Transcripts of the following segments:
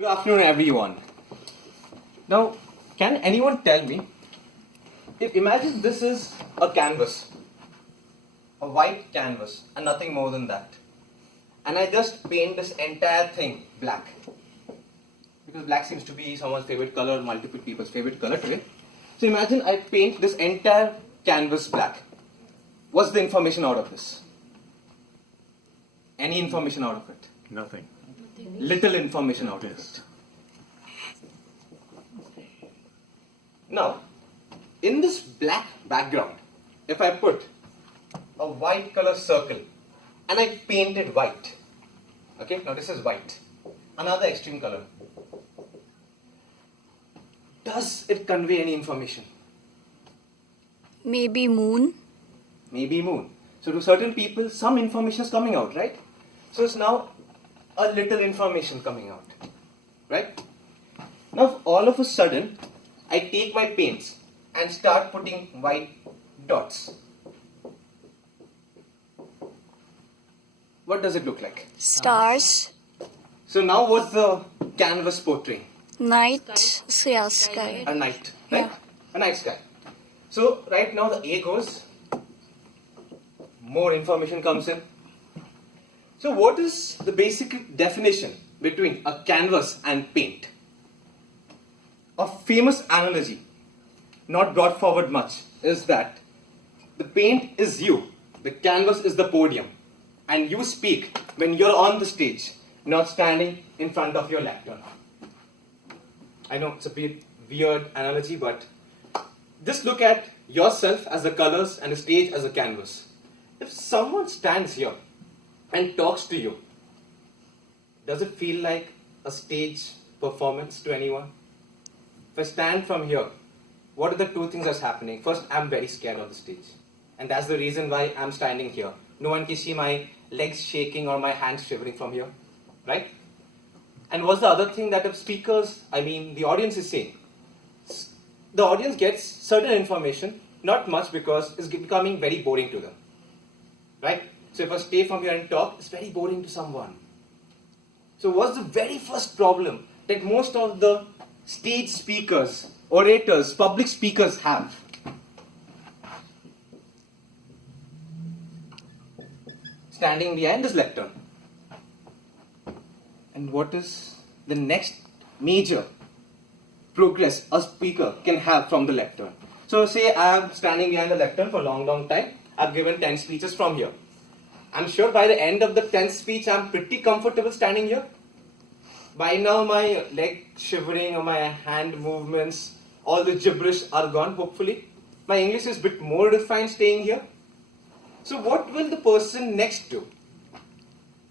Good afternoon, everyone. Now, can anyone tell me, if imagine this is a canvas, a white canvas, and nothing more than that, and I just paint this entire thing black, because black seems to be someone's favorite color, multiple people's favorite color today. So imagine I paint this entire canvas black. What's the information out of this? Any information out of it? Nothing. Little information out of it. Now, in this black background, if I put a white color circle and I paint it white, okay, now this is white, another extreme color, does it convey any information? Maybe moon. Maybe moon. So to certain people, some information is coming out, right? So it's now a little information coming out, right? Now if all of a sudden, I take my paints and start putting white dots. What does it look like? Stars. So now what's the canvas portraying? Night. Sky. A night, right? Yeah. A night sky. So right now the A goes, more information comes in. So what is the basic definition between a canvas and paint? A famous analogy, not brought forward much, is that the paint is you, the canvas is the podium, and you speak when you're on the stage, not standing in front of your lectern. I know it's a bit weird analogy, but just look at yourself as the colors and the stage as a canvas. If someone stands here and talks to you, does it feel like a stage performance to anyone? If I stand from here, what are the two things that's happening? First, I'm very scared of the stage. And that's the reason why I'm standing here. No one can see my legs shaking or my hands shivering from here, right? And what's the other thing that the audience is saying? The audience gets certain information, not much, because it's becoming very boring to them, right? So if I stay from here and talk, it's very boring to someone. So what's the very first problem that most of the stage speakers, orators, public speakers have? Standing behind this lectern. And what is the next major progress a speaker can have from the lectern? So say I'm standing behind the lectern for a long time. I've given 10 speeches from here. I'm sure by the end of the 10th speech, I'm pretty comfortable standing here. By now, my leg shivering or my hand movements, all the gibberish are gone, hopefully. My English is a bit more refined staying here. So what will the person next do?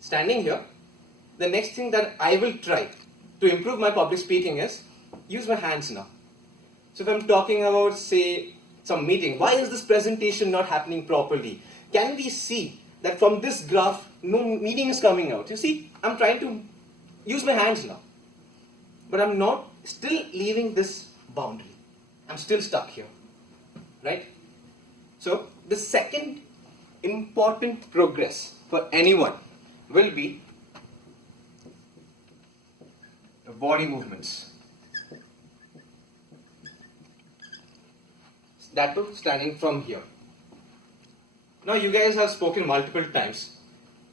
Standing here, the next thing that I will try to improve my public speaking is use my hands now. So if I'm talking about, say, some meeting, why is this presentation not happening properly? Can we see that from this graph, no meaning is coming out? You see, I'm trying to use my hands now. But I'm not still leaving this boundary. I'm still stuck here, right? So the second important progress for anyone will be the body movements. That too, standing from here. Now you guys have spoken multiple times.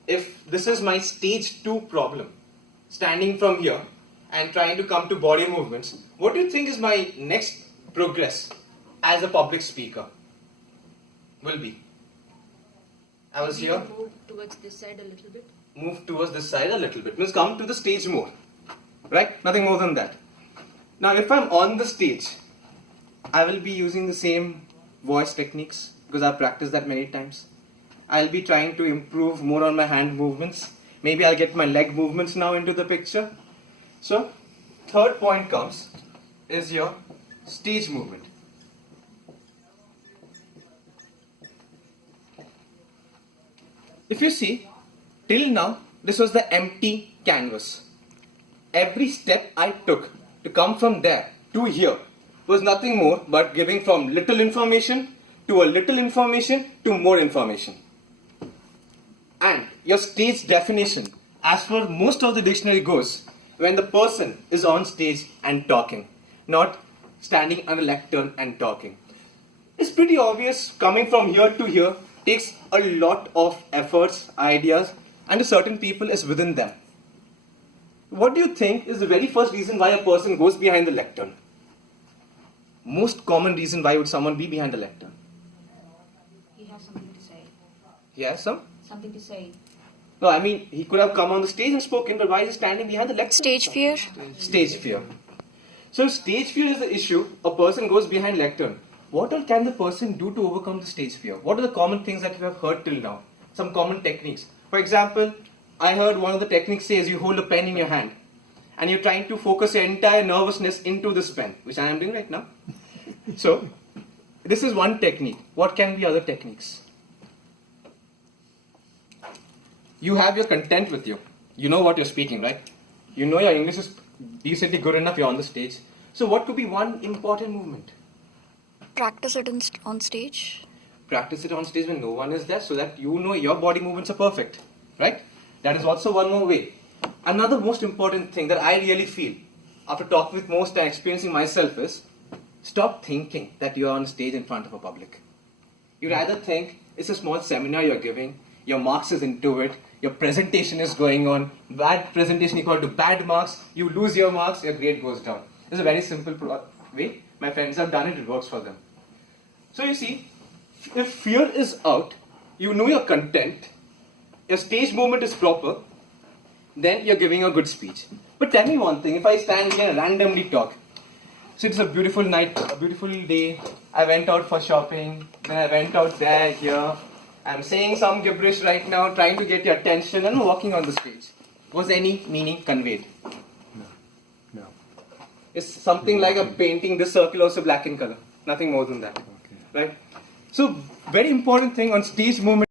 If this is my stage 2 problem, standing from here and trying to come to body movements, what do you think is my next progress as a public speaker will be? I was here. Move towards this side a little bit. Move towards this side a little bit. Means come to the stage more. Right? Nothing more than that. Now if I'm on the stage, I will be using the same voice techniques because I've practiced that many times. I'll be trying to improve more on my hand movements. Maybe I'll get my leg movements now into the picture. So, third point comes is your stage movement. If you see, till now, this was the empty canvas. Every step I took to come from there to here was nothing more but giving from little information to a little information to more information. And your stage definition, as per most of the dictionary goes, when the person is on stage and talking, not standing on a lectern and talking. It's pretty obvious, coming from here to here takes a lot of efforts, ideas, and to certain people is within them. What do you think is the very first reason why a person goes behind the lectern? Most common reason why would someone be behind the lectern? He has something to say. Yeah, some? Something to say. No, I mean, he could have come on the stage and spoken, but why is he standing behind the lectern? Stage fear. Stage fear. So if stage fear is the issue, a person goes behind lectern. What all can the person do to overcome the stage fear? What are the common things that you have heard till now? Some common techniques. For example, I heard one of the techniques says you hold a pen in your hand and you're trying to focus your entire nervousness into this pen, which I am doing right now. So, this is one technique. What can be other techniques? You have your content with you. You know what you're speaking, right? You know your English is decently good enough, you're on the stage. So what could be one important movement? Practice it on stage. Practice it on stage when no one is there so that you know your body movements are perfect, right? That is also one more way. Another most important thing that I really feel after talking with most and experiencing myself is stop thinking that you are on stage in front of a public. You rather think it's a small seminar you're giving, your marks is into it, your presentation is going on, bad presentation equal to bad marks, you lose your marks, your grade goes down. It's a very simple way. My friends have done it, it works for them. So you see, if fear is out, you know your content, your stage movement is proper, then you're giving a good speech. But tell me one thing, if I stand here and randomly talk, so it's a beautiful night, a beautiful day, I went out for shopping, then I went out there, here, I'm saying some gibberish right now, trying to get your attention and walking on the stage. Was any meaning conveyed? No. It's something like a painting, this circle also black in color, nothing more than that, right? So, very important thing on stage movement.